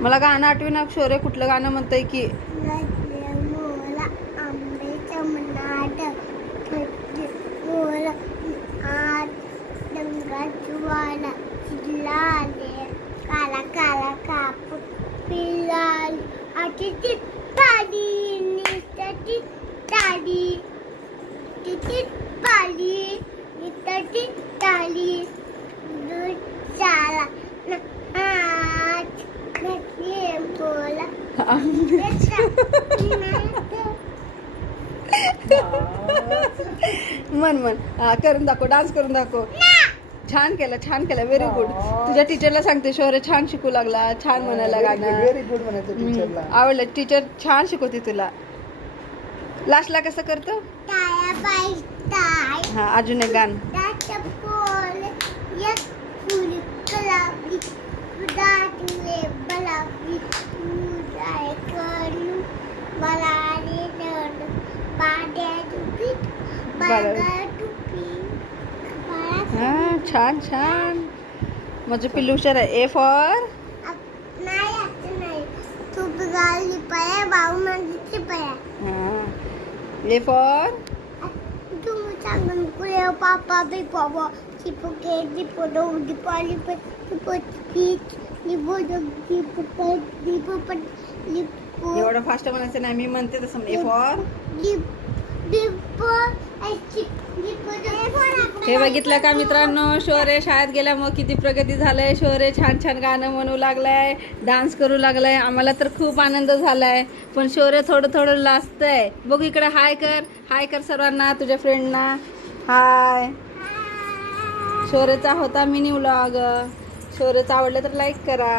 मला गाणं आठवेना शौर्य कुठलं गाणं म्हणतंय की मोला आंब्याच्या मनात मोला आत डंगाचवाला चिल्लाले काला काला काप पिलाल आटीची ताडी निताची ताडी तिची पाली निताची ताली दूध चाला नक्की बोला म्हण म्हण हा करून दाखव डान्स करून दाखव छान केलं व्हेरी गुड तुझ्या टीचरला सांगते शौर्य छान शिकू लागला छान म्हणायला गाणं व्हेरी गुड म्हणायचं टीचरला. आवडलं टीचर छान शिकवते तुला लास्टला कसं करतो टाया बाई टाय हा अजून एक गाणं त्याच्या पोल एक फुल कलावली उदाटले बलावली उदाय करू बलाले नड बाड्या टुपी बागा टुपी हा छान माझं पिल्लू हुशार आहे ए फॉर नाही आता नाही तू गाली पाया बाऊ माझी पाया ए फॉर तू सांगून कुळे पापा बी पापा चिपके दिपो दिपाली पे दिपो पीच दिपो दिपो दिपो दिपो एवढं फास्ट म्हणायचं नाही मी म्हणते तसं ए फॉर दिपो हे बघितलं का मित्रांनो शौर्य शाळेत गेल्यामुळे किती प्रगती झालंय शौर्य छान गाणं म्हणू लागलाय डान्स करू लागलाय आम्हाला तर खूप आनंद झालाय पण शौर्य थोडं लाजतंय बघ इकडे हाय कर सर्वांना तुझ्या फ्रेंडना हाय शौर्यचा होता मिनी व्लॉग शौर्यचा आवडलं तर लाईक करा